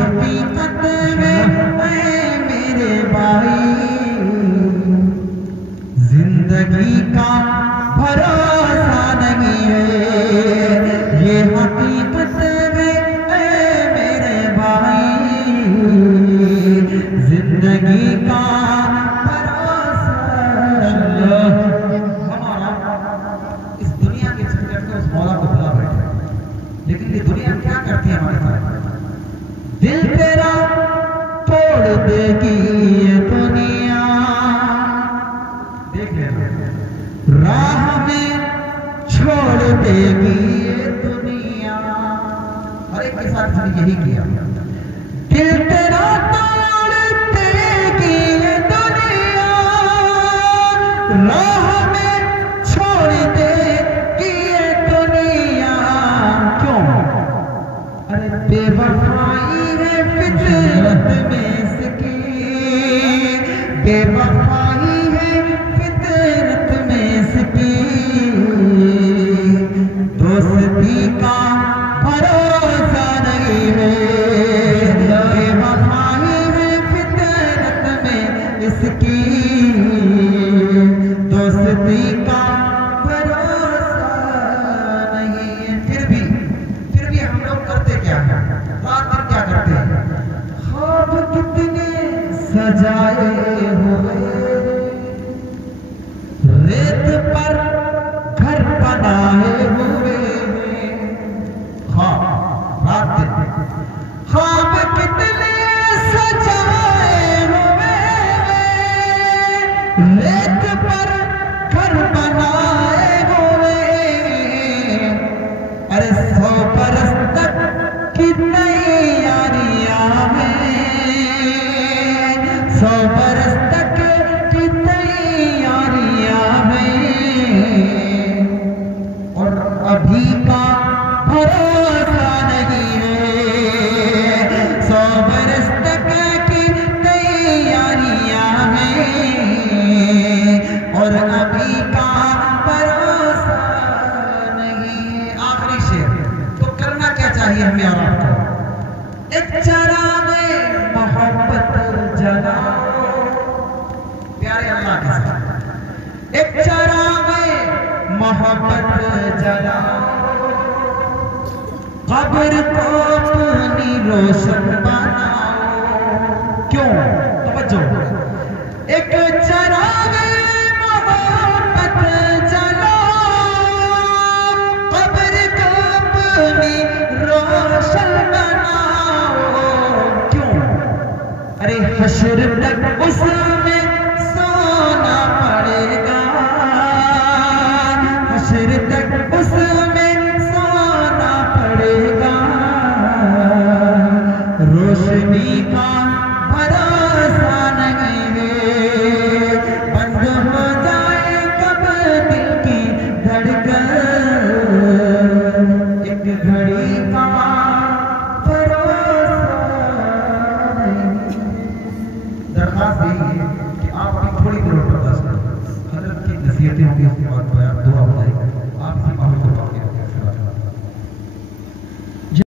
हकीकत में मेरे भाई जिंदगी का भरोसा नहीं है, ये हकीकत में मेरे भाई जिंदगी का भरोसा। इस दुनिया के चक्कर में उस मौला को भुला बैठे, लेकिन ये दुनिया क्या करती है हमारे साथ? दिल तेरा तोड़ देगी ये दुनिया, देख लेना, राह में छोड़ देगी ये दुनिया। हर एक के साथ इसने यही किया। दिल तेरा तोड़ देगी ये दुनिया, राह में छोड़ देगी ये दुनिया। क्यों? अरे बेवफाई है फितरत में इसकी, बेवफाई है फितरत में इसकी, दोस्ती का भरोसा नहीं है, बेवफाई है फितरत में इसकी, दोस्ती का भरोसा नहीं है। फिर भी हम लोग करते क्या है? रात दिन क्या करते हैं? ख्वाब कितने सजाए हुए, रेत पर घर बनाए हुए, रात दिन ख्वाब कितने सजाए हुए, रेत पर घर बनाए हुए। अरे 100 बरस तक की तैयारियां हैं, 100 बरस तक की तैयारियां हैं, और अभी का भरोसा नहीं है, 100 बरस तक की तैयारियां हैं, और अभी का भरोसा नहीं है। आखिरी शेर तो करना क्या चाहिए हमें और आपको? एक चरागे मोहब्बत जलाओ प्यारे अल्लाह के साथ, एक चरागे मोहब्बत जलाओ, कब्र को अपनी रोशन बनाओ। क्यों? तवज्जो, एक चरागे मोहब्बत जलाओ, कब्र को अपनी रोशन बनाओ। क्यों? अरे हश्र तक उसमें सोना पड़ेगा, हश्र तक उसमें सोना पड़ेगा, रोशनी का भरोसा नहीं है, बंद हो जाए कब दिल की धड़कन, एक घड़ी का भरोसा नहीं। दरख्वास्त यही